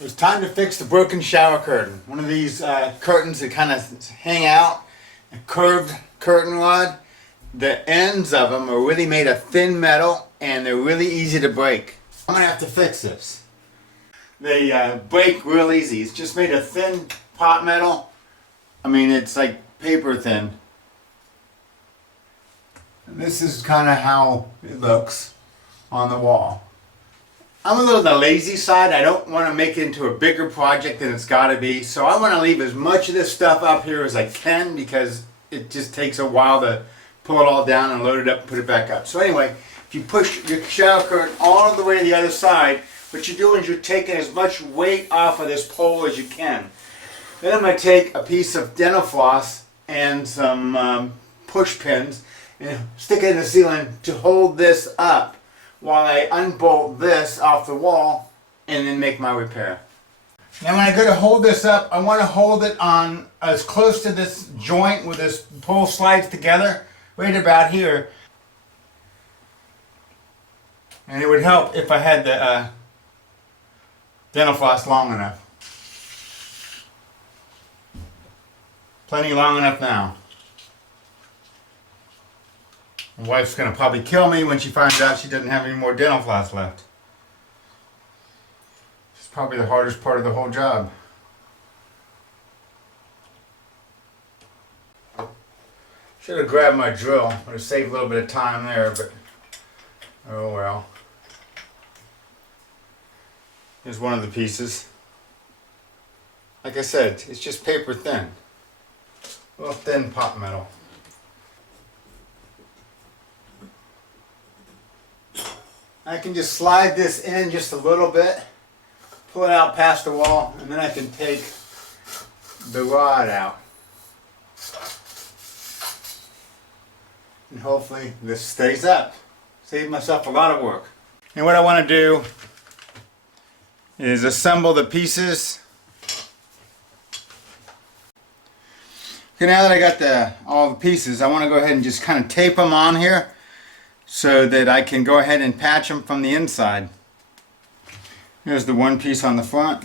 It was time to fix the broken shower curtain. One of these curtains that kind of hang out, a curved curtain rod. The ends of them are really made of thin metal and they're really easy to break. I'm gonna have to fix this. They break real easy. It's just made of thin pot metal. I mean, it's like paper thin. And this is kind of how it looks on the wall. I'm a little on the lazy side. I don't want to make it into a bigger project than it's got to be. So I want to leave as much of this stuff up here as I can because it just takes a while to pull it all down and load it up and put it back up. So anyway, if you push your shower curtain all the way to the other side, what you're doing is you're taking as much weight off of this pole as you can. Then I'm going to take a piece of dental floss and some push pins and stick it in the ceiling to hold this up while I unbolt this off the wall and then make my repair. Now when I go to hold this up, I want to hold it on as close to this joint where this pole slides together, right about here. And it would help if I had the dental floss long enough. Plenty long enough now. My wife's going to probably kill me when she finds out she doesn't have any more dental floss left. It's probably the hardest part of the whole job. Should have grabbed my drill. Would have saved a little bit of time there, but oh well. Here's one of the pieces. Like I said, it's just paper thin. Well, thin pot metal. I can just slide this in just a little bit, pull it out past the wall, and then I can take the rod out. And hopefully this stays up. Save myself a lot of work. And what I want to do is assemble the pieces. Okay, now that I got all the pieces, I want to go ahead and just kind of tape them on here so that I can go ahead and patch them from the inside. Here's the one piece on the front.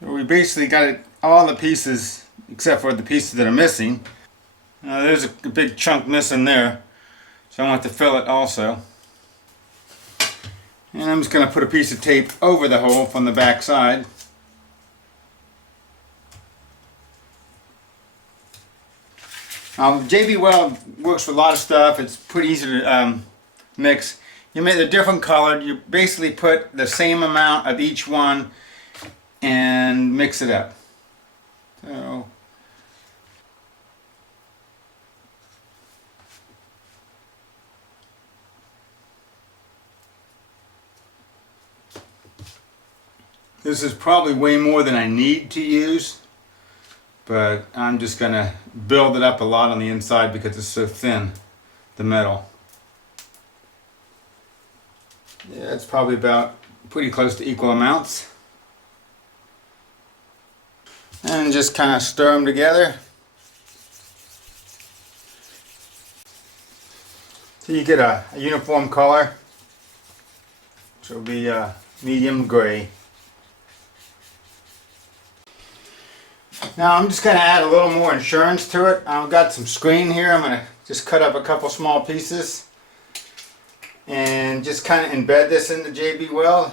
We basically got it, all the pieces except for the pieces that are missing. There's a big chunk missing there, so I want to fill it also. And I'm just going to put a piece of tape over the hole from the back side. JB Weld works with a lot of stuff. It's pretty easy to mix. You make it different colored. You basically put the same amount of each one and mix it up. So this is probably way more than I need to use, but I'm just gonna build it up a lot on the inside because it's so thin, the metal. Yeah, it's probably about pretty close to equal amounts. And just kind of stir them together. So you get a uniform color, which will be medium gray. Now I'm just going to add a little more insurance to it. I've got some screen here. I'm going to just cut up a couple small pieces and just kind of embed this in the JB Weld.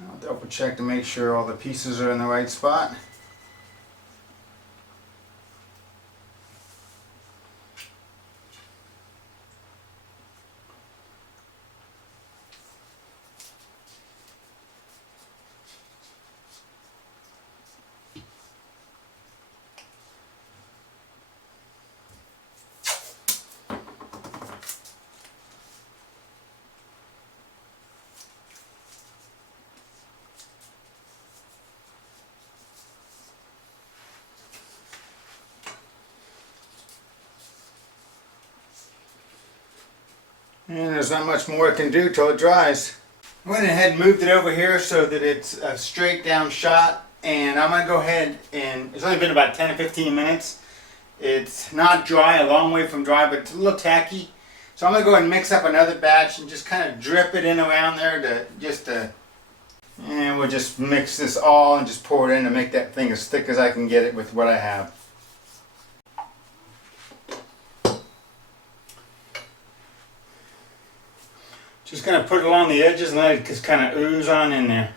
I'll double check to make sure all the pieces are in the right spot. And there's not much more I can do till it dries. I went ahead and moved it over here so that it's a straight down shot, and I'm going to go ahead and it's only been about 10 or 15 minutes. It's not dry, a long way from dry, but it's a little tacky. So I'm going to go ahead and mix up another batch and just kind of drip it in around there and we'll just mix this all and just pour it in to make that thing as thick as I can get it with what I have. Just going to put it along the edges and let it just kind of ooze on in there.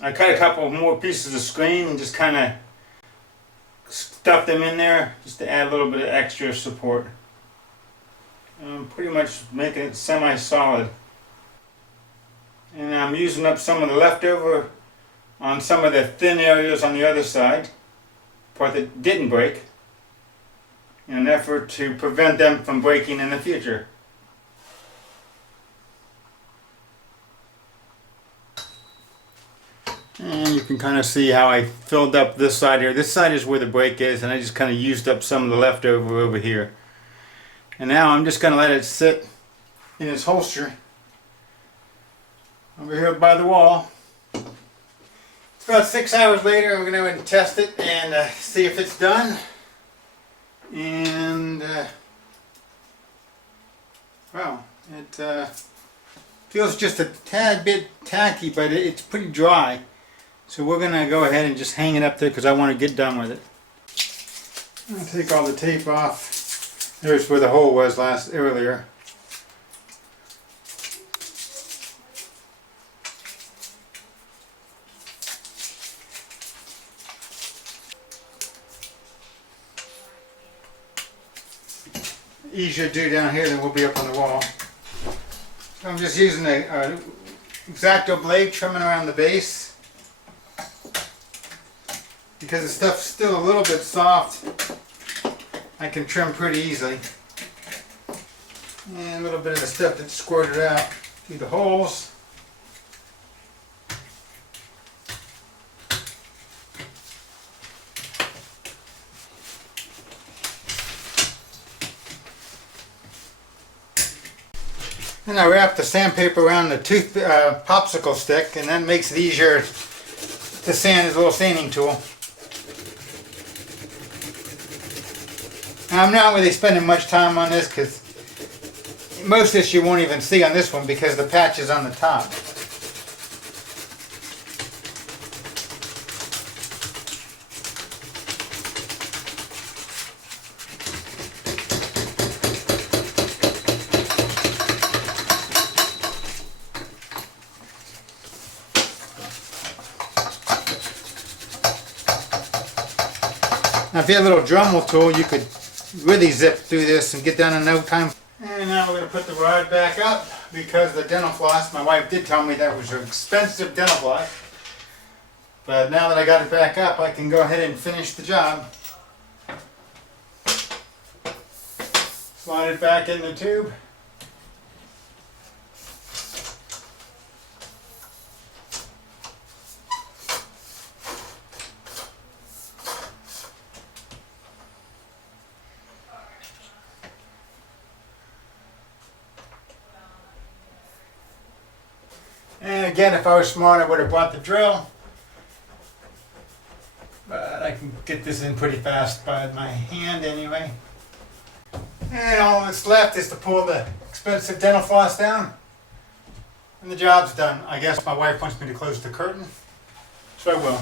I cut a couple more pieces of screen and just kind of stuff them in there just to add a little bit of extra support. I'm pretty much making it semi-solid. And I'm using up some of the leftover on some of the thin areas on the other side, part that didn't break, in an effort to prevent them from breaking in the future. And you can kind of see how I filled up this side here. This side is where the break is, and I just kind of used up some of the leftover over here. And now I'm just going to let it sit in its holster over here by the wall. It's about 6 hours later. I'm going to go ahead and test it and see if it's done. And well, it feels just a tad bit tacky, but it's pretty dry. So we're going to go ahead and just hang it up there because I want to get done with it. I'll take all the tape off. There's where the hole was earlier. Easier to do down here than will be up on the wall. So I'm just using a X-Acto blade, trimming around the base. Because the stuff's still a little bit soft, I can trim pretty easily. And a little bit of the stuff that's squirted out through the holes. And I wrap the sandpaper around the popsicle stick, and that makes it easier to sand as a little sanding tool. Now, I'm not really spending much time on this because most of this you won't even see on this one because the patch is on the top. Now if you had a little Dremel tool, you could really zip through this and get done in no time. And now we're going to put the rod back up because the dental floss, my wife did tell me that was an expensive dental floss. But now that I got it back up, I can go ahead and finish the job. Slide it back in the tube. And again, if I was smart, I would have brought the drill. But I can get this in pretty fast by my hand anyway. And all that's left is to pull the expensive dental floss down. And the job's done. I guess my wife wants me to close the curtain, so I will.